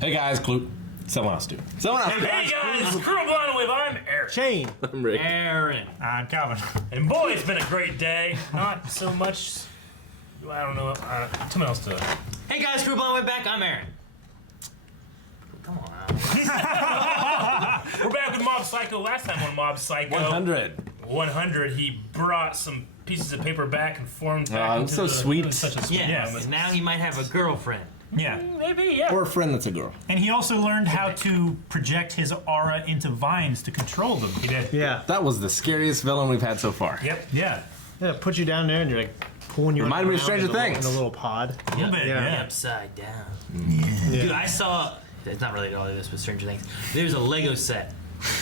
Hey guys, someone else do. Someone else. Hey guys, Kuro with I'm Aaron. Shane. I'm Rick. Aaron. I'm Calvin. And boy, it's been a great day. Not so much. I don't know. Someone else do it. Hey guys, Kuro way back. I'm Aaron. Come on. We're back with Mob Psycho. Last time on Mob Psycho 100, he brought some pieces of paper back and formed back into so the, sweet. It was such a sweet Yes, moment. and now he might have a girlfriend. Yeah. Maybe, yeah. Or a friend that's a girl. And he also learned how to project his aura into vines to control them. He did. Yeah. That was the scariest villain we've had so far. Yep. Yeah. Yeah, put you down there and you're like pulling you Reminded me of around Stranger in a little- Things. in a little pod. A little bit, Yeah. yeah. Upside down. Yeah. Dude, I saw. It's not related to all of this with Stranger Things. There's a Lego set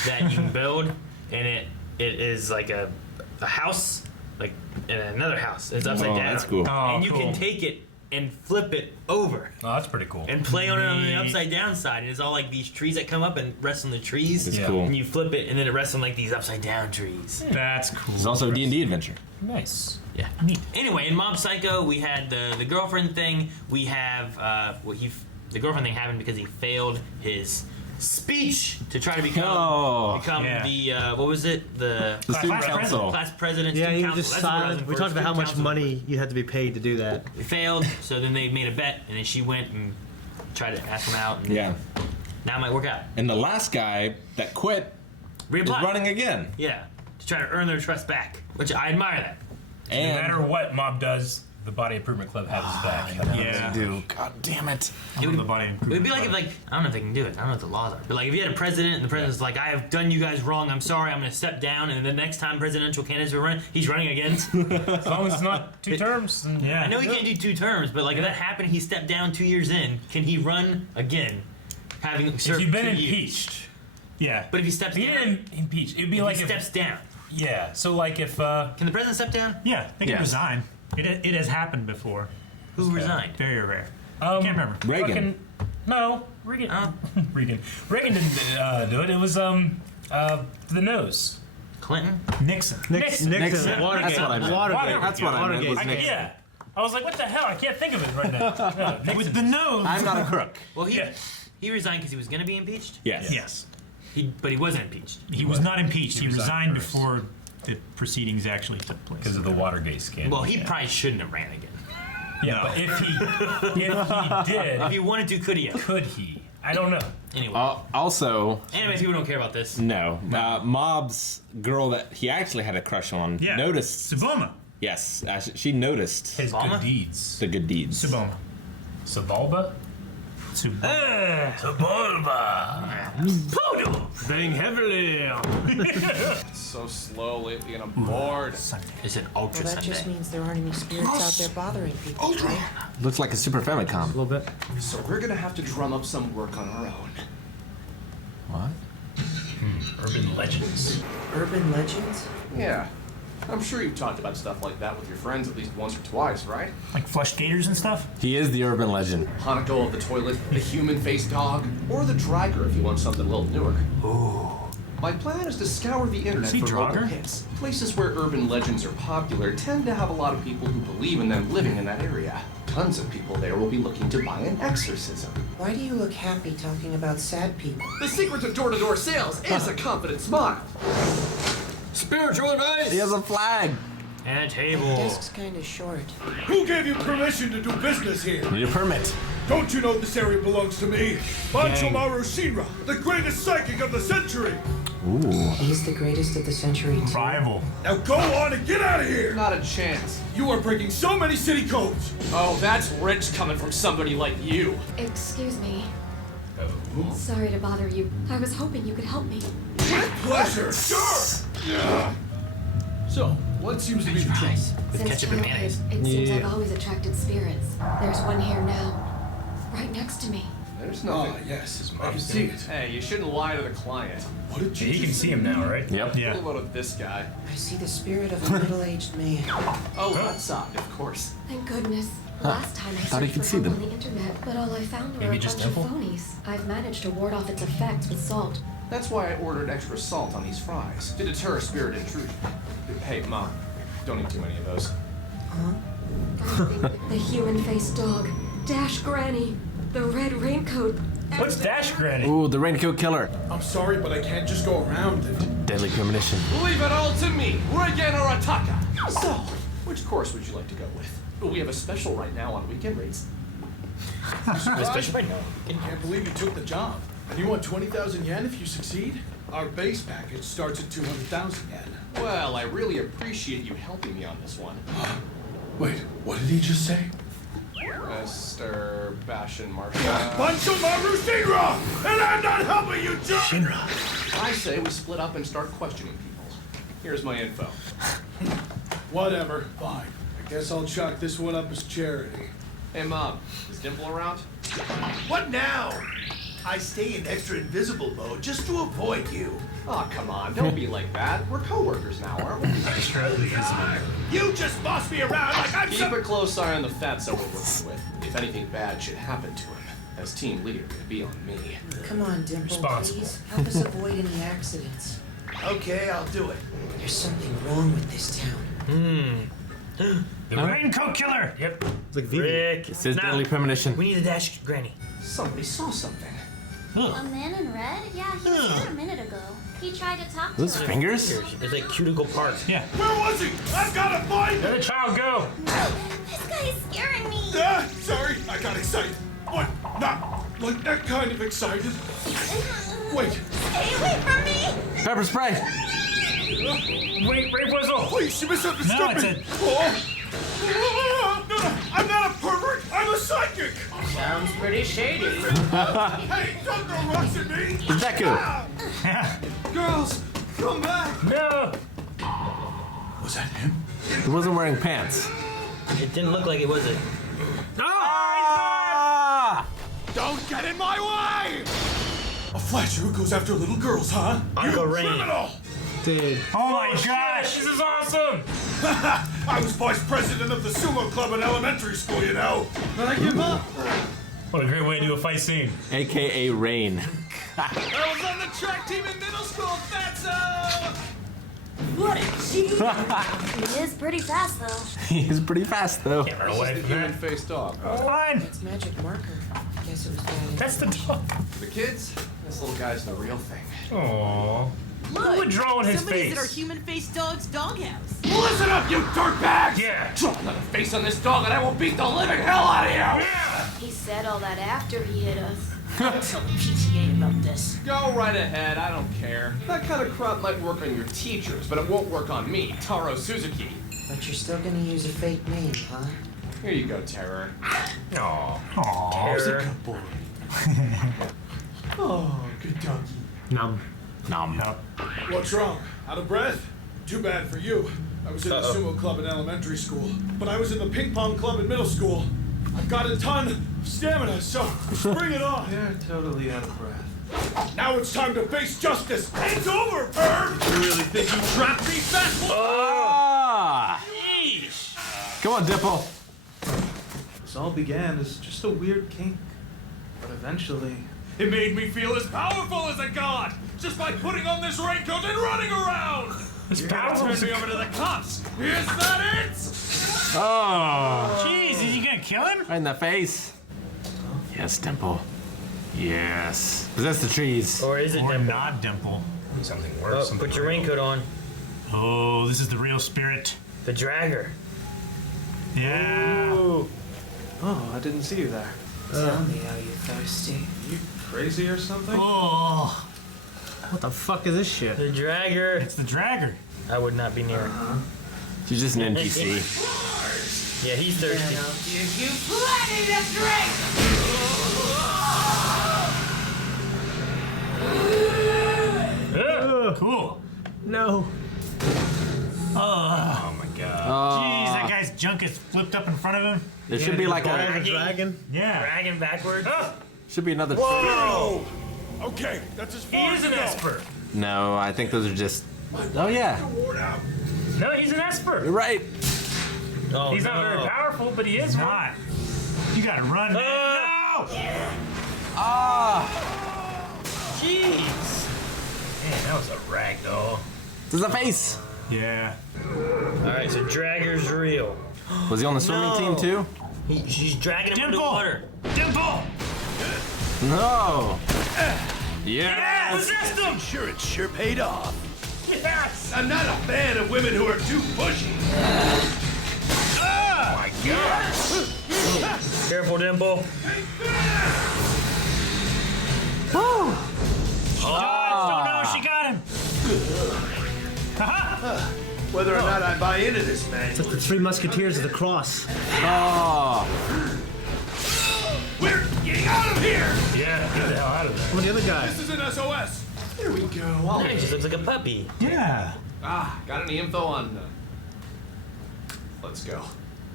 that you can build, and it is like a house, like in another house. It's upside down. That's cool. Oh, And you cool. can take it and flip it over Oh, that's pretty cool. and play on it on the Neat. upside down side. And it's all like these trees that come up and rest on the trees. It's Yeah. cool. And you flip it, and then it rests on like these upside down trees. That's cool. It's also a D&D adventure. Nice. Yeah. Neat. Anyway, in Mob Psycho, we had the girlfriend thing. We have the girlfriend thing happened because he failed his speech to try to become Yeah. the what was it, the The student Class council. class president. Yeah, student you council. just That's what I was signed. looking We for, talked about how student much council. money you had to be paid to do that. He failed, so then they made a bet, and then she went and tried to ask him out. And Yeah. now it might work out. And the last guy that quit is Reapply. running again. Yeah, to try to earn their trust back, which I admire that. No And matter what Mob does, the Body Improvement Club has his back. Yeah. dude, god damn it. I love the body It would improvement be like if, club. I don't know if they can do it. I don't know what the laws are. But like if you had a president and the president's like, I have done you guys wrong. I'm sorry. I'm going to step down. And the next time presidential candidates are running, he's running again. As long as it's not 2 terms. Then Yeah. I know he can't do 2 terms, but like if that happened, he stepped down 2 years in. Can he run again? Having If served you've been 2 years? impeached. Yeah. But if he steps If you down, didn't impeach, it'd be if like he if, steps down, yeah. So like if can the president step down? Yeah, they can Yes. resign. It has happened before. Who resigned? Very rare. Can't remember. Reagan. fucking- no, Reagan. Oh. Reagan didn't do it. It was the nose. Clinton? Nixon. Nixon. Nixon. Watergate. That's what I meant. Watergate. That's what I meant. Watergate. Was Nixon. Yeah. I was like, what the hell? I can't think of it right now. No, Nixon. With the nose. I'm not a crook. Well, Yeah. he resigned because he was going to be impeached. Yes. Yes. But he wasn't impeached. He was not impeached. He resigned resigned first. before the proceedings actually took place. Because of the Watergate scandal. Well, he probably shouldn't have ran again. yeah, but if he did, If he wanted to, could he have? could he? I don't know. Anyway. Also, Anyway, people don't care about this. no. Mob's girl that he actually had a crush on Yeah. noticed. Suboma. Yes, she noticed His Obama? good deeds. the good deeds. Suboma. Sabalba? Suboma. Sabalba. Poodle! Bang heavily. So slow lately and I'm bored. It's an Ultra Well, that just Sunday. means there aren't any spirits out there bothering people, right? Looks like a Super Famicom. A little bit. So we're gonna have to drum up some work on our own. What? Urban legends. Urban legends? Yeah. I'm sure you've talked about stuff like that with your friends at least once or twice, right? Like flushed gators and stuff? He is the urban legend. Hanako of the toilet, the human-faced dog, or the Drager if you want something a little newer. Ooh. My plan is to scour the internet See for local Drager? hits. Places where urban legends are popular tend to have a lot of people who believe in them living in that area. Tons of people there will be looking to buy an exorcism. Why do you look happy talking about sad people? The secret to door-to-door sales is a confident smile. Spiritual advice! He has a flag. And a The table. desk's kinda short. Who gave you permission to do business here? Need a permit. Don't you know this area belongs to me? Banchomaru Shinra, the greatest psychic of the century! Ooh. He's the greatest of the century, too. Rival. Now go on and get out of here! Not a chance. You are breaking so many city codes! Oh, that's rich coming from somebody like you. Excuse me. Sorry to bother you. I was hoping you could help me. With pleasure, sure! So, what seems to be the trend? With Since ketchup and childhood, mayonnaise. it seems I've always attracted spirits. There's one here now, right next to me. There's Ah, nothing. yes, I can see it. Hey, you shouldn't lie to the client. What did you You can just see him now, right? Yep. Yeah. What about this guy? I see the spirit of a middle-aged man. Oh, that's odd, of course. Thank goodness. Last time I Thought he searched could for see help them. on the internet, but all I found were Maybe a just bunch of Dimple? phonies. I've managed to ward off its effects with salt. That's why I ordered extra salt on these fries, to deter spirit intrusion. Hey, Mom, don't eat too many of those. The human-faced dog, Dash Granny, the red raincoat, What's Dash Granny? Ooh, the raincoat killer. I'm sorry, but I can't just go around and... Deadly premonition. Leave it all to me. Reigen or Ataka. So, which course would you like to go with? We have a special right now on weekend rates. Especially no. I can't believe you took the job. And you want 20,000 yen if you succeed? Our base package starts at 200,000 yen. Well, I really appreciate you helping me on this one. Wait, what did he just say? Mr. Bastion Marshall. Banchomaru Shinra! And I'm not helping you, John! Shinra. I say we split up and start questioning people. Here's my info. Whatever, fine. I guess I'll chalk this one up as charity. Hey, Mom, is Dimple around? What now? I stay in extra invisible mode just to avoid you. Oh, come on, don't be like that. We're co-workers now, aren't we? Extra invisible. You just boss me around like I'm Keep a close eye on the fatso we're working with. If anything bad should happen to him, as team leader, it'd be on me. Come on, Dimple, Responsible. please. Help us avoid any accidents. Okay, I'll do it. There's something wrong with this town. The raincoat killer. Yep. It's like Vivi. Rick. It says Now, deadly premonition. we need to Dash Granny. Somebody saw something. A man in red? Yeah, he was here a minute ago. He tried to talk to Those us. fingers? It's like cuticle part. Yeah. Where was he? I've got to find Let him! the child go. This guy is scaring me. Sorry, I got excited. What? Not like that kind of excited. Wait, Stay away from me. Pepper spray. Wait, rape whistle. please, you misunderstood No, it's me. No, I'm not a pervert. I'm a psychic. Sounds pretty shady. Hey, don't throw rocks at me. It's Deku. Girls, come back. No. Was that him? He wasn't wearing pants. It didn't look like it, was it? Ah! Don't get in my way. A flasher who goes after little girls, huh? Uncle You Rain. criminal. Dude. Oh my Shit, gosh. this is awesome. I was vice president of the sumo club in elementary school, you know. But I give up. What a great way to do a fight scene. AKA Rain. I was on the track team in middle school, Fatso! What a G. He is pretty fast, though. He's pretty fast though. Can't run away The from that. human-faced dog. Fine. It's magic marker. Guess it was bad. That's the dog. For the kids, this little guy's the real thing. Aww. Who would draw on his Somebody's face? at our human-faced dog's doghouse. Listen up, you dirtbags! Yeah. Draw another face on this dog and I will beat the living hell out of you! He said all that after he hit us. Tell the PTA about this. Go right ahead, I don't care. That kind of crap might work on your teachers, but it won't work on me, Taro Suzuki. But you're still gonna use a fake name, huh? Here you go, Terror. Aww. Terror. Oh, good doggy. Numb. Nom. What's wrong? Out of breath? Too bad for you. I was in the sumo club in elementary school, but I was in the ping pong club in middle school. I've got a ton of stamina, so bring it on. You're totally out of breath. Now it's time to face justice. It's over, Bird! You really think you trapped me, fat boy? Ah! Come on, Dimple. This all began as just a weird kink. But eventually, it made me feel as powerful as a god! Just by putting on this raincoat and running around! It's You're gonna powerful. turn me over to the cops! Is that it? Oh! Jeez, is he gonna kill him? Right in the face. Yes, Dimple. Yes. Possess the trees. Or is it Or Dimple? not Dimple? Something Oh, worse. put your raincoat on. Oh, this is the real spirit. The dragger. Yeah. Ooh. Oh, I didn't see you there. Tell me, are you thirsty? You crazy or something? Oh, What the fuck is this shit? The dragger. it's the dragger. I would not be near it. She's just an NPC. Yeah, he's thirsty. I'll give you plenty to drink! Cool. No. Oh my god. Jeez, that guy's junk is flipped up in front of him. There should be like a. Dragon. Yeah. Dragging backwards. Should be another. Whoa! Okay, that's as He far is as an you go. Esper. No, I think those are just. Oh yeah, Worn out. No, he's an Esper. you're right. Oh, He's not no. very powerful, but he is He's one. not. You gotta run, man. No! Ah! Jeez. Man, that was a ragdoll. This is a face. Yeah. Alright, so dragger's real. Was he on the swimming No. team too? She's dragging him Dimple! underwater. Dimple! No. Yes. Possessed him. Insurance sure paid off. Yes. I'm not a fan of women who are too pushy. Oh my God. Careful, Dimple. Oh, no, she got him. Whether or not I buy into this, man. It's like the Three Musketeers of the Cross. Oh. We're getting out of here! Yeah, get the hell out of there. What about the other guy? This is an SOS. Here we go. He just looks like a puppy. Yeah. Got any info on... Let's go.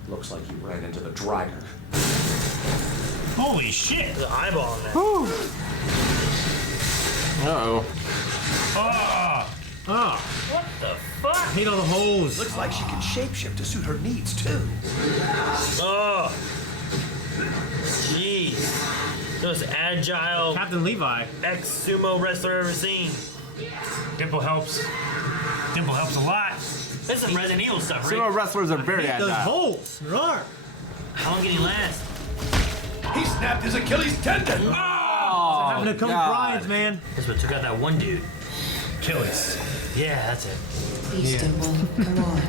Looks like you ran into the dragger. Holy shit. There's an eyeball in there. Uh-oh. Oh, What the fuck? I hate all the holes. Looks like she can shapeshift to suit her needs, too. Oh. Jeez. The most agile Captain Levi. ex-sumo wrestler I've ever seen. Dimple helps. Dimple helps a lot. That's some Resident Evil stuff, right? Sumo wrestlers are very Those agile. holes. There are. How long can he last? He snapped his Achilles tendon. Oh, Having to come God. brides, man. That's what took out that one dude. Achilles. Yeah, that's it. Please, Dimple, come on.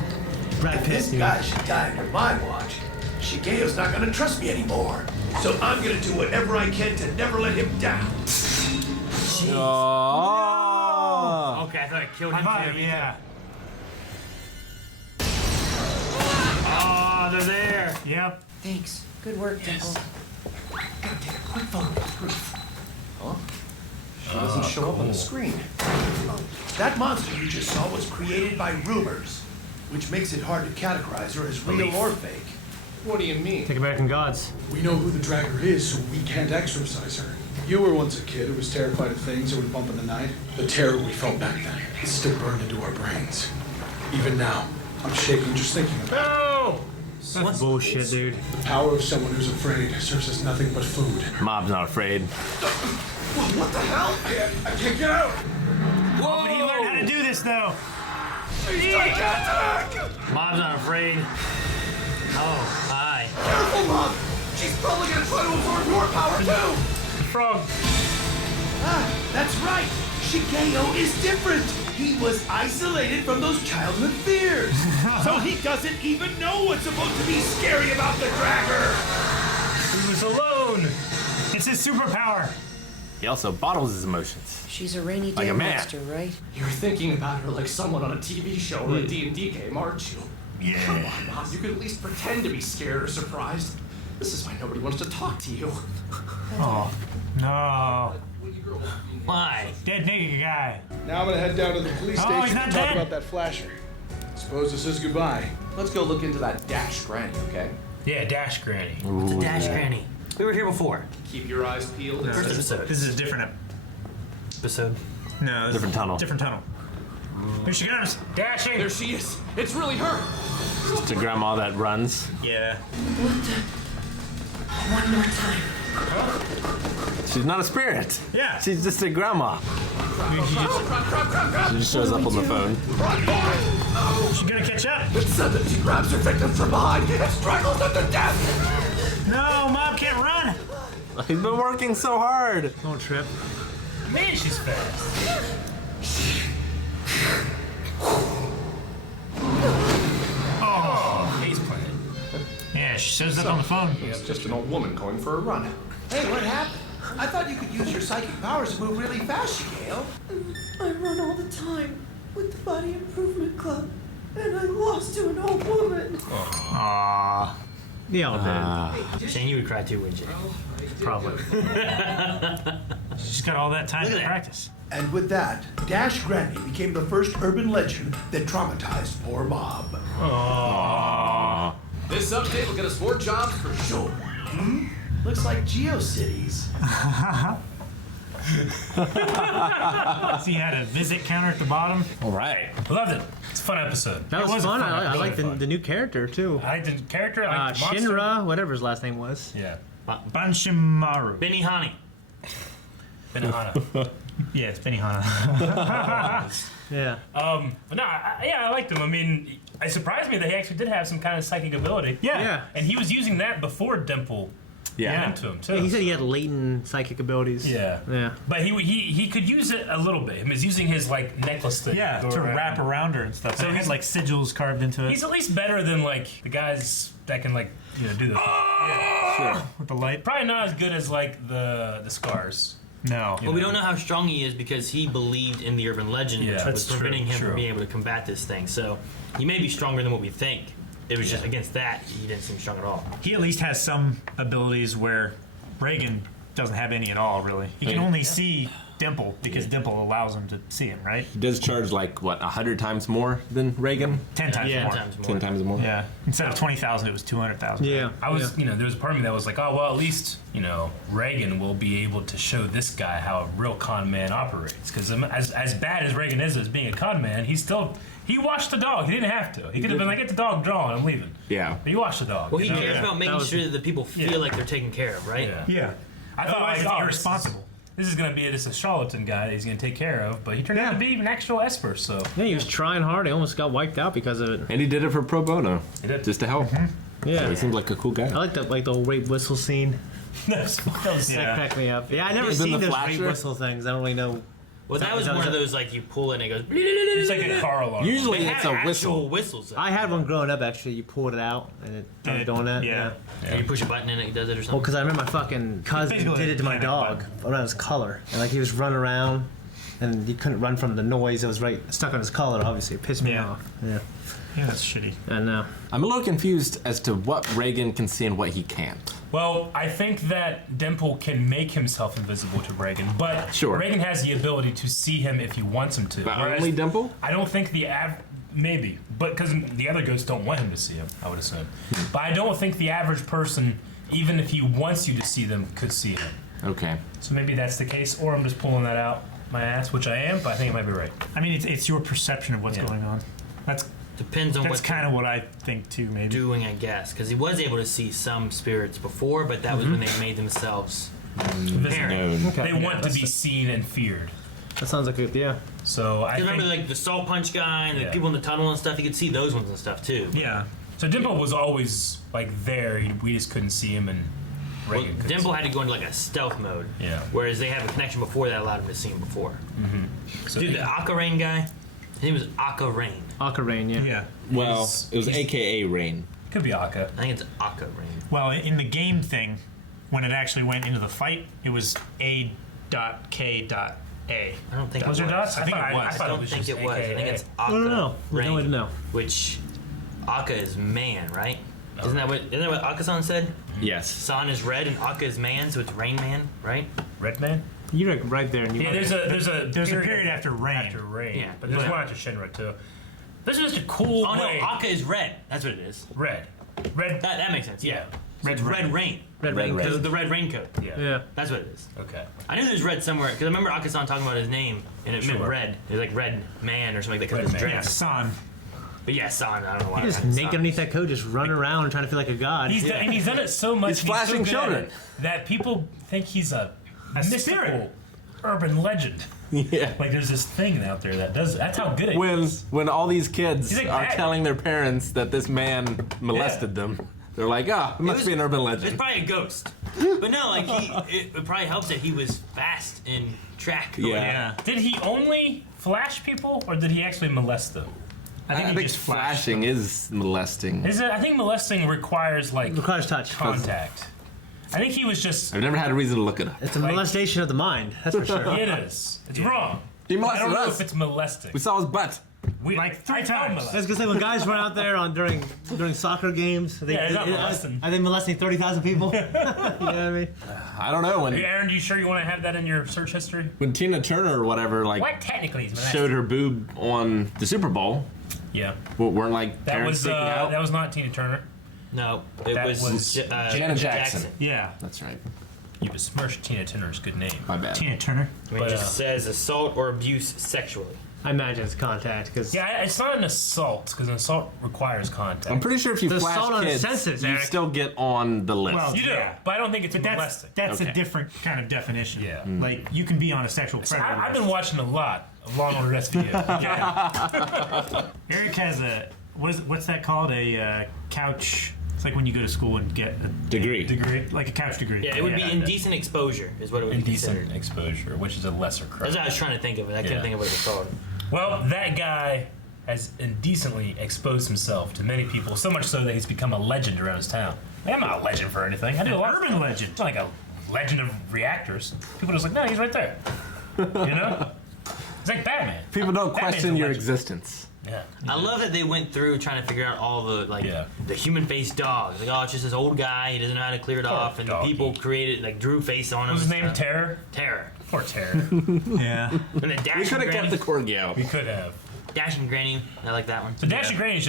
Brad Pitt. This guy should die under my watch. Shigeo's not gonna trust me anymore. So I'm gonna do whatever I can to never let him down. Oh. Okay, I thought I killed him too. Yeah. Oh, they're there. Yep. Thanks. Good work, Dimple. Gotta take a quick photo of proof. Huh? She doesn't show up on the screen. That monster you just saw was created by rumors, which makes it hard to categorize her as real or fake. What do you mean? Take American Gods. We know who the dragger is, so we can't exorcise her. You were once a kid who was terrified of things that would bump in the night. The terror we felt back then is still burned into our brains. Even now, I'm shaking just thinking about it. No! That's bullshit, dude. The power of someone who's afraid serves as nothing but food. Mob's not afraid. What the hell? I can't get out! Whoa! But he learned how to do this, though. Mom's not afraid. Oh, hi. Careful, Mom! She's probably gonna try to absorb your power, too! Frog. That's right! Shigeo is different! He was isolated from those childhood fears! So he doesn't even know what's supposed to be scary about the dragger! He was alone. It's his superpower. He also bottles his emotions. She's a rainy Like day a man. monster, right? You're thinking about her like someone on a TV show or a D&D game, aren't you? Yeah. Come on, Mom. You could at least pretend to be scared or surprised. This is why nobody wants to talk to you. Oh, no. Why? Dead nigga guy. Now I'm gonna head down to the police Oh, station he's to not talk dead. about that flasher. Suppose this is goodbye. Let's go look into that Dash Granny, okay? Yeah, Dash Granny. What's a Dash Granny? We were here before. Keep your eyes peeled. First episode. This is a different Episode. No, this Different tunnel. Different tunnel. Here she comes. Dashing. There she is. It's really her. It's a grandma that runs. Yeah. One more time. She's not a spirit. Yeah. She's just a grandma. She just shows up on the phone. She's gonna catch up. It's said that she grabs her victims from behind and strangles them to death! No, Mom can't run. He's been working so hard. Don't trip. Man, she's fast. Oh, Face plant. yeah, she shows up on the phone. It's just an old woman going for a run. Hey, what happened? I thought you could use your psychic powers to move really fast, Shigeo. I run all the time with the Body Improvement Club, and I lost to an old woman. Aww. Yeah, all did. Shane, you would cry too, wouldn't you? Probably. She's got all that time to practice. And with that, Dash Granny became the first urban legend that traumatized poor Bob. Aww. This update will get us more jobs for sure. Looks like GeoCities. See, he had a visit counter at the bottom. All right. Loved it. It's a fun episode. That It was a fun. I really like fun. the new character, too. I like the character. I like the monster. Shinra, whatever his last name was. Yeah. Banshimaru. Benihana. Benihana. Yeah, it's Benihana. Yeah. But no, I liked him. I mean, it surprised me that he actually did have some kind of psychic ability. Yeah. Yeah. And he was using that before Dimple Yeah. into him too. Yeah, he said he had latent psychic abilities. Yeah. Yeah. But he could use it a little bit. He was using his like necklace thing. Yeah, go to wrap around her and stuff. So So he had like sigils carved into it. He's at least better than like the guys that can like do the Sure. With the light. Probably not as good as like the scars. No. Well, we don't know how strong he is because he believed in the urban legend, Yeah, which was that's true, preventing him true. from being able to combat this thing. So he may be stronger than what we think. It was just against that he didn't seem strong at all. He at least has some abilities where Reagan doesn't have any at all, really. He can only see Dimple because Dimple allows him to see him, right? He does charge like, what, 100 times more than Reagan? 10 times Yeah, more. 10 times more. 10 times more? Yeah. Instead of 20,000, it was 200,000. Yeah. I was, there was a part of me that was like, oh, well, at least, Reagan will be able to show this guy how a real con man operates. Because as bad as Reagan is as being a con man, he watched the dog. He didn't have to. He could have been like, get the dog drawn, I'm leaving. Yeah. But he watched the dog. Well, he cares Yeah. about making That was- sure that the people feel like they're taken care of, right? Yeah. Yeah. I thought, Otherwise, like, it's oh, irresponsible. This is going to be just a charlatan guy that he's going to take care of, but he turned out to be an actual esper, so. Yeah, he was trying hard. He almost got wiped out because of it. And he did it for pro bono. He did. Just to help. Yeah. So he seems like a cool guy. I like that, like the old rape whistle scene. that was That cracked me up. Yeah, I never He's been seen the those flasher? rape whistle things. I don't really know. Well, that was one of those like you pull it and it goes. It's like a car alarm. Usually They it's have a actual whistle. whistles. I had one growing up. Actually, you pulled it out and it started doing that. Yeah. And you push a button and it does it or Well, something. because I remember my fucking cousin Basically, did it to my yeah, dog around his collar, and like he was running around, and he couldn't run from the noise that was right stuck on his collar. Obviously, it pissed me Yeah. off. Yeah, Yeah, that's shitty. I know. I'm a little confused as to what Reagan can see and what he can't. Well, I think that Dimple can make himself invisible to Reagan, but Sure. Reagan has the ability to see him if he wants him to. But Whereas only Dimple? I don't think maybe, but because the other ghosts don't want him to see him, I would assume. But I don't think the average person, even if he wants you to see them, could see him. Okay. So maybe that's the case, or I'm just pulling that out my ass, which I am, but I think it might be right. I mean, it's your perception of what's going on. Depends on That's what kind of what I think too, maybe. doing, I guess, because he was able to see some spirits before, but that was when they made themselves apparent. Known. They want to be seen and feared. That sounds like it. Yeah. So I Remember, think, like the salt punch guy and the Yeah. people in the tunnel and stuff. You could see those ones and stuff too. Yeah. so Dimple was always like there. We just couldn't see him, and Well, Reagan couldn't Dimple see had to go into like a stealth mode. Yeah. Whereas they have a connection before that allowed him to see him before. him. So Dude, the Akka Rain guy, his name was Akka Rain. Ocarine, yeah. Yeah. Well, it was AKA Rain. could be Akka. I think it's Akka Rain. Well, in the game thing, when it actually went into the fight, it was A.K.A. I don't think Was it there was. dots? I think it was. I I thought don't was think just it was. I think AKA. it's I Akka don't know. There's no way to Rain, know. which Akka is man, right? Isn't that what Akka-san said? Yes. San is red and Akka is man, so it's Rain Man, right? Red Man. You're like right there. And you Yeah, there's a period after rain. After rain. Yeah. But there's Yeah. one after Shinra too. This is just a cool Oh no, way. Akka is red. That's what it is. Red. That makes sense. Yeah. So Red it's rain. Red Rain. Red Red Rain. Rain. Because of the red raincoat. Yeah. Yeah. That's what it is. Okay. I knew there's red somewhere because I remember Akka-san talking about his name and it meant Sure. red. It was like Red Man or something like that because of his Red Man. Yeah, dress. San. But yeah, San. I don't know why. He I just had naked San. underneath that coat, just running around and trying to feel like a god. And he's done it so much. He's flashing so good at children. it that people think he's a mystical spirit. urban legend. Yeah. Like there's this thing out there that does. That's how good it is. When all these kids He's like are that. telling their parents that this man molested them, they're like, it must be an urban It's legend. probably a ghost. But no, like it probably helps that he was fast in track. Yeah. Did he only flash people, or did he actually molest them? I think I he think just flashed. flashing is molesting. Is it? I think molesting requires like Requires touch. contact. I think he was just. I've never had a reason to look it up. It's a molestation of the mind. That's for sure. It is. It's wrong. He I molested don't know us. if it's molesting. We saw his butt. Like three I told times. molest. I was gonna say when guys run out there during soccer games, are they, Yeah, he's not molesting. are they molesting 30,000 people? You know what I mean? I don't know Hey, Aaron, you sure you want to have that in your search history? when Tina Turner or whatever What technically is molesting? showed her boob on the Super Bowl. Yeah. Weren't like That parents was freaking out? that was not Tina Turner. No, it That was, was Janet Jackson. Yeah. That's right. You besmirched Tina Turner's good name. My bad. Tina Turner. I mean, But, it just says assault or abuse sexually. I imagine it's contact because Yeah, it's not an assault because an assault requires contact. I'm pretty sure if you The assault flash on kids, senses, you Eric. still get on the list. Well, You do, Yeah. but I don't think it's But that's molesting. a different kind of definition. Yeah. Like you can be on a sexual predator. I've been watching a lot of Law and Order SVU. Eric has a what's that called? A couch It's like when you go to school and get a degree, like a couch degree. Yeah, it would be indecent exposure, is what it would be Indecent considered. exposure, which is a lesser crime. That's what I was trying to think of it. I couldn't think of what it's called. Well, that guy has indecently exposed himself to many people, so much so that he's become a legend around his town. I'm not a legend for anything. I do a lot urban legend. It's not like a legend of reactors. People are just like, no, he's right there. You know? It's like Batman. People don't Batman's question a your legend. existence. Yeah. I love that they went through trying to figure out all the the human-faced dogs. Like, oh, it's just this old guy. He doesn't know how to clear it off, and the people created drew face on him. What was his and name? stuff. Terror. Terror. Poor Terror. Yeah. And the Dash We could have kept the corgi out. We could have. Dash and Granny. I like that one. So Dash and Granny is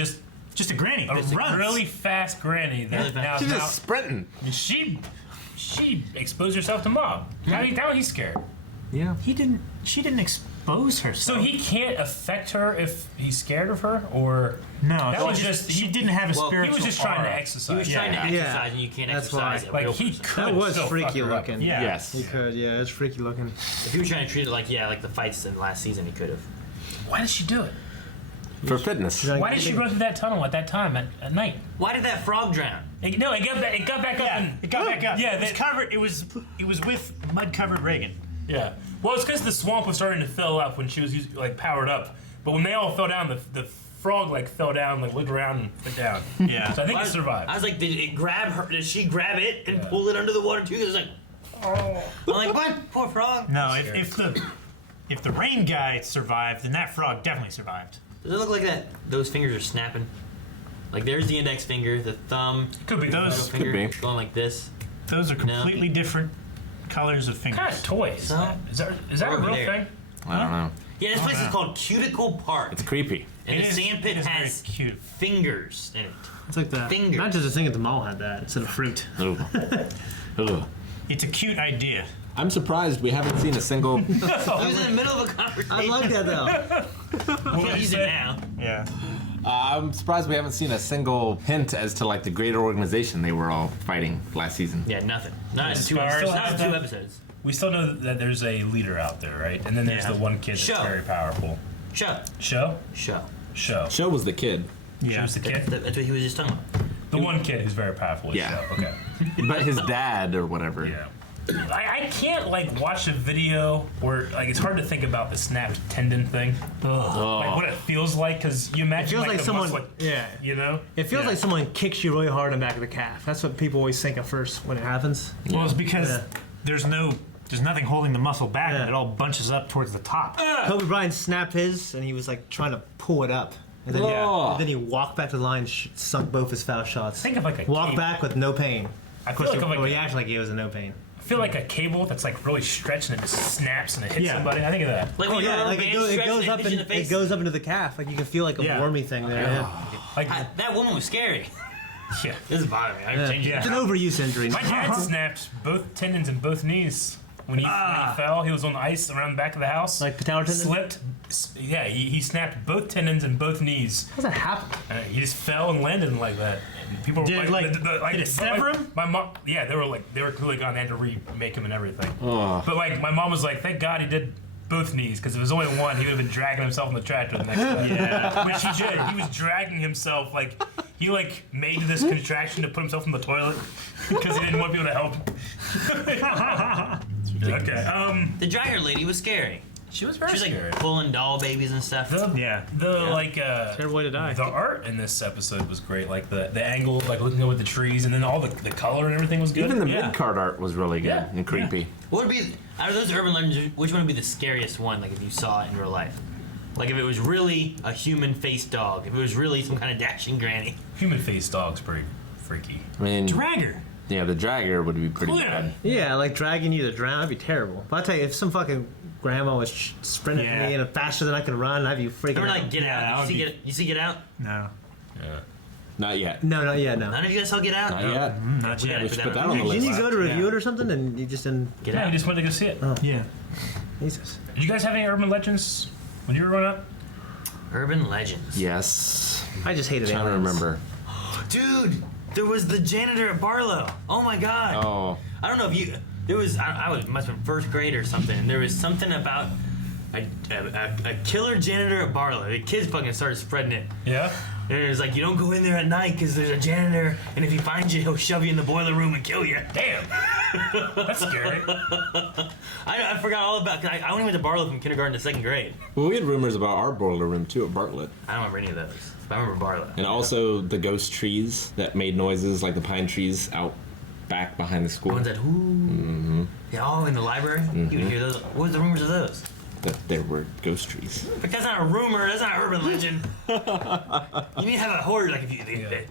just a granny. a runs. really fast granny. That now, She's just sprinting. She exposed herself to mob. Now he's scared. Yeah. She didn't expose herself. So he can't affect her if he's scared of her, or No, that she was just- just she didn't have a He spiritual was just trying to aura. exercise. He was trying to Yeah. exercise, and you can't That's exercise why. it. Like he could. That was still freaky fuck her up. looking. Yeah. Yes. He could, yeah, it's freaky looking. If he was trying to treat it like the fights in last season, he could have. Why did she do it? For fitness. Why did she run through that tunnel at that time at night? Why did that frog drown? It got back up. And, It got back up. Yeah, it was covered. It was with mud-covered Reagan. Yeah. Well, it's because the swamp was starting to fill up when she was powered up. But when they all fell down, the frog fell down, looked around and went down. Yeah. So I think it survived. I was like, did it grab her? Did she grab it and pull it under the water too? It was like, oh. I'm like, what? Poor frog. No, if the rain guy survived, then that frog definitely survived. Does it look like that? Those fingers are snapping. Like there's the index finger, the thumb. Could be middle those. finger Could be. going like this. Those are completely different colors of fingers. What kind of toys? So? Is that a Over real there. thing? I don't know. Yeah, this place is called Cuticle Park. It's creepy. And It the is- sandpit it is very has cute. fingers in it. It's like that. Fingers. Not just a thing at the mall had that instead of fruit. Ugh. Ugh. It's a cute idea. I'm surprised we haven't seen a single. He was in the middle of a conversation. I like that though. I can't use it now. Yeah. I'm surprised we haven't seen a single hint as to the greater organization they were all fighting last season. Yeah, nothing. Not in two, Stars. not in 2 episodes. We still know that there's a leader out there, right? And then there's Yeah. the one kid that's Show. very powerful. Show. Show? Show. Show. Show was the kid, Yeah. Show's the kid? That's what he was just talking about. The one kid who's very powerful is Yeah. Show. Okay. but his dad or whatever. Yeah. I can't watch a video where it's hard to think about the snapped tendon thing. Oh. Like what it feels like, because you imagine It feels like the someone, muscle, yeah. you know? It feels Yeah. like someone kicks you really hard in the back of the calf. That's what people always think at first when it happens. Well, it's because Yeah. there's nothing holding the muscle back, and Yeah. it all bunches up towards the top. Kobe Bryant snapped his, and he was trying to pull it up. And then, Oh. and then he walked back to the line, sunk both his foul shots. Think of a Walk cable. back with no pain. I Of feel course, like he acted like he was in no pain. I feel like a cable that's really stretched and it just snaps and it hits Yeah. somebody. I think of that. Like Oh when you're yeah, a like man it goes stretching up and and in the face. it goes up into the calf. Like you can feel like a Yeah. wormy thing there. Yeah. Like That woman was scary. yeah. This is bothering me. I Yeah. changed it. It's an overuse injury. My dad snapped both tendons in both knees when he fell. He was on ice around the back of the house. Like patellar tendon? Slipped. Yeah, he snapped both tendons in both knees. How does that happen? He just fell and landed like that. And people were Did it sever him? My mom, yeah, they were clearly gone. They had to remake him and everything. Oh. But my mom was like, thank God he did both knees, because if it was only one, he would have been dragging himself in the tractor the next day. Yeah. Which he did. He was dragging himself he made this contraction to put himself in the toilet because he didn't want people to help him. Okay. The dragger lady was scary. She was very She was scary. pulling doll babies and stuff. Terrible way to die. The art in this episode was great. The angle, looking over the trees, and then all the color and everything was good. Even the mid-card art was really good Yeah. and creepy. What would be out of those urban legends? Which one would be the scariest one? If you saw it in real life, if it was really a human-faced dog, if it was really some kind of dashing granny. Human-faced dog's pretty freaky. I mean, Dragger. yeah, the dragger would be pretty Yeah. bad. Yeah, like dragging you to drown, that'd be terrible. But I'll tell you, if some fucking grandma was sprinting Yeah. at me and faster than I could run, I'd be freaking Remember out. Get Yeah, that Out? would You see Get Out? No. Yeah. Not yet. No, not yet, no. None of you guys saw Get Out? Not yet. Not We yet. gotta We should put put that that on the Didn't list. you go to review it or something and you just didn't... Get Yeah, Out. we just wanted to go see it. Yeah. Jesus. Did you guys have any urban legends when you were growing up? Urban legends. Yes. I just hated Trying to aliens. remember. Dude, there was the janitor at Barlow. Oh my god. Oh. I don't know if you. There was. I must have been first grade or something. And there was something about a killer janitor at Barlow. The kids fucking started spreading it. Yeah. And it's like, you don't go in there at night because there's a janitor, and if he finds you, he'll shove you in the boiler room and kill you. Damn. That's scary. I forgot all about, because I only went to Barlow from kindergarten to 2nd grade. Well, we had rumors about our boiler room too at Bartlett. I don't remember any of those. But I remember Barlow. And also the ghost trees that made noises, like the pine trees out back behind the school. The ones that, ooh. Mm-hmm. Yeah, in the library. You would hear those. What was the rumors of those? That there were ghost trees. But that's not a rumor. That's not an urban legend. You need to have a horde, like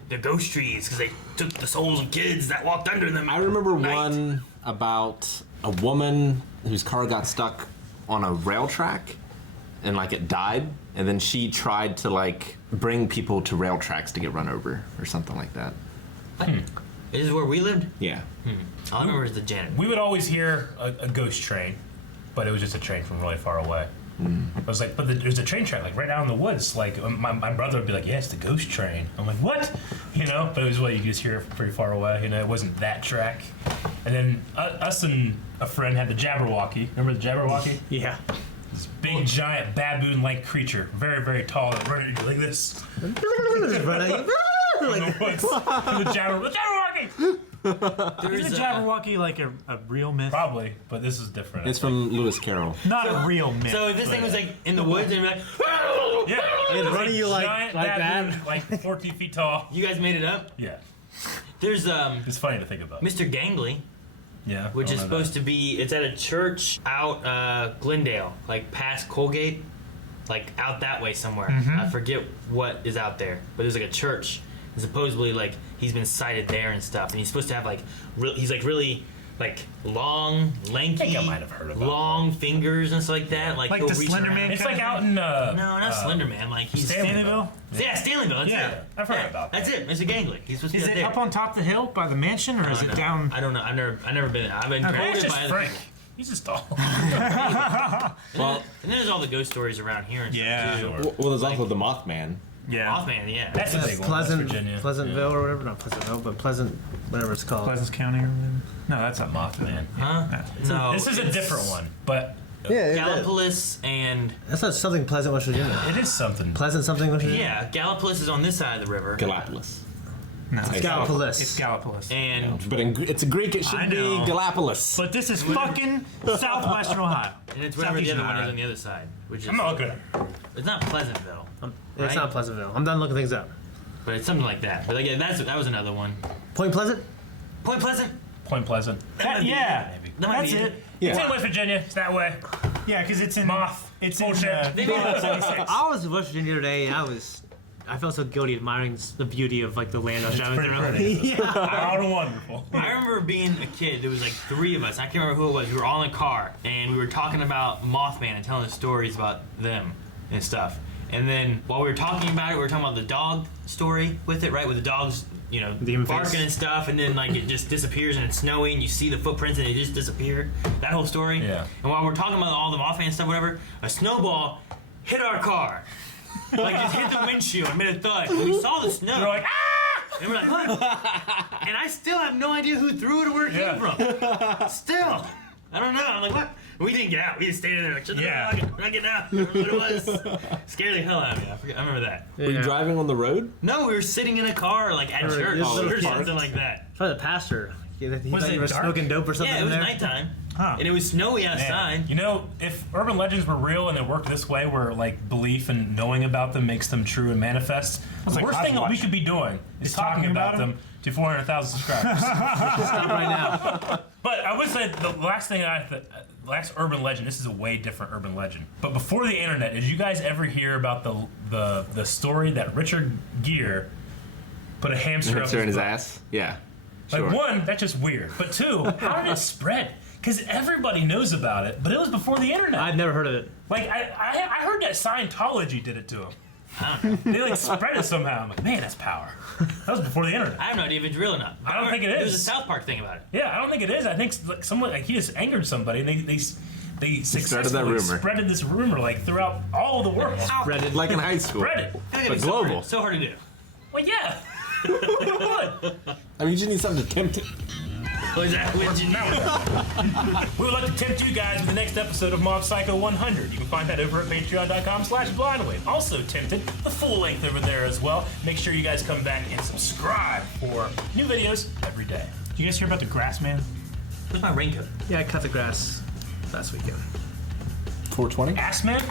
the ghost trees, because they took the souls of kids that walked under them. I remember one about a woman whose car got stuck on a rail track, and like it died, and then she tried to like bring people to rail tracks to get run over or something like that. What? Is this where we lived? Yeah. All I remember is the janitor. We would always hear a ghost train, but it was just a train from really far away. I was like, but there's a train track like right out in the woods. Like my brother would be like, yeah, it's the ghost train. I'm like, what? But it was what you could just hear pretty far away. It wasn't that track. And then us and a friend had the Jabberwocky. Remember the Jabberwocky? Yeah. This big giant baboon-like creature, very very tall, that running like this. The Jabberwocky. Is the Jabberwocky like a real myth? Probably, but this is different. It's from Lewis Carroll. Not a real myth. So if this thing was like in the woods and like, yeah, it's running you like baboon, that, like 14 feet tall. You guys made it up? Yeah. There's It's funny to think about. Mr. Gangley. Yeah. Which is supposed to be, it's at a church out Glendale, like past Colgate, like out that way somewhere. I forget what is out there, but there's like a church. And supposedly, like, he's been sighted there and stuff, and he's supposed to have like, he's like really like long, lanky, I think I might have heard about long fingers and stuff like that. Like the Slender Man. It's like out in no, not Slender Man. Like he's Stanleyville. Yeah, Stanleyville. That's it. I've heard about that. That's it, Mr. Gangley. He's supposed to be Is out it there. up on top of the hill by the mansion, or is it down? I don't know. I've never been. I've been It's told just by Frank. He's just tall. Well, and then there's all the ghost stories around here and stuff too. Well, there's also the Mothman. Yeah. Mothman, yeah. That's a big one. That's Virginia. Pleasantville or whatever. Not Pleasantville, but Pleasant, whatever it's called. Pleasance County or whatever. No, that's not Mothman. Huh? No. This is a different one, but Gallipolis and that's not something Pleasant, West Virginia. it is something. Pleasant something, West Virginia. yeah, Gallipolis is on this side of the river. Gallipolis. No, It's Gallipolis. It's Gallipolis. And But it's Greek, it should I be know. Gallipolis. But this is fucking southwestern Ohio. and it's wherever the Southeastern other one is Ohio. on the other side, which is I'm not good. it's not Pleasantville, It's not Pleasantville. I'm done looking things up. but it's something like that. But like, yeah, that was another one. Point Pleasant? Point Pleasant. Point Pleasant. Yeah, That might that's be it. It's in West Virginia. It's that way. Yeah, because it's in Moth. It's Bullshit. in Fallout 76. I was in West Virginia today, and I felt so guilty admiring the beauty of like the land I was driving pretty through. pretty. Yeah. How wonderful. I remember being a kid. There was like 3 of us. I can't remember who it was. We were all in a car, and we were talking about Mothman and telling us stories about them and stuff. And then while we were talking about it, we were talking about the dog story with it, right? With the dogs, barking and stuff, and then like it just disappears and it's snowy, and you see the footprints and they just disappear. That whole story. Yeah. And while we're talking about all the Mothman stuff, whatever, a snowball hit our car. Like just hit the windshield and made a thud. And we saw the snow. You're like, ah! And we're like, what? And I still have no idea who threw it or where it came from. Still. I don't know. I'm like, what? We didn't get out. We just stayed in there like, shut the fuck up. We're not getting out. I don't know what it was. Scared the hell out of me. I remember that. Were you driving on the road? No, we were sitting in a car like at church or something like that. Probably the pastor. He Was thought it you were dark? smoking dope or something Yeah, it in was there. nighttime. Huh. And it was snowy outside. Man. If urban legends were real and they worked this way, where like belief and knowing about them makes them true and manifest, the like worst thing that we Sasquatch. could be doing is talking about them to 400,000 subscribers. Stop right now. But I would say the last thing last urban legend. This is a way different urban legend. But before the internet, did you guys ever hear about the story that Richard Gere put a hamster up in his butt? ass? Yeah. Like, Sure. 1, that's just weird. But 2, how did it spread? Because everybody knows about it, but it was before the internet. I've never heard of it. Like, I heard that Scientology did it to him. They like spread it somehow. I'm like, man, that's power. That was before the internet. I have no idea if it's real or not. I don't think it is. There's a South Park thing about it. Yeah, I don't think it is. I think like someone like he just angered somebody, and they started successfully that rumor. spreaded this rumor like throughout all the world. Spread it. Like in high school. Spread it. But global. So hard to do. Well, yeah. What? I mean, you just need something to tempt it. Was that what you did? We would like to tempt you guys with the next episode of Mob Psycho 100. You can find that over at patreon.com/blindwave. Also tempted, the full length over there as well. Make sure you guys come back and subscribe for new videos every day. Did you guys hear about the grass man? Where's my raincoat? Yeah, I cut the grass last weekend. 420? Ass man?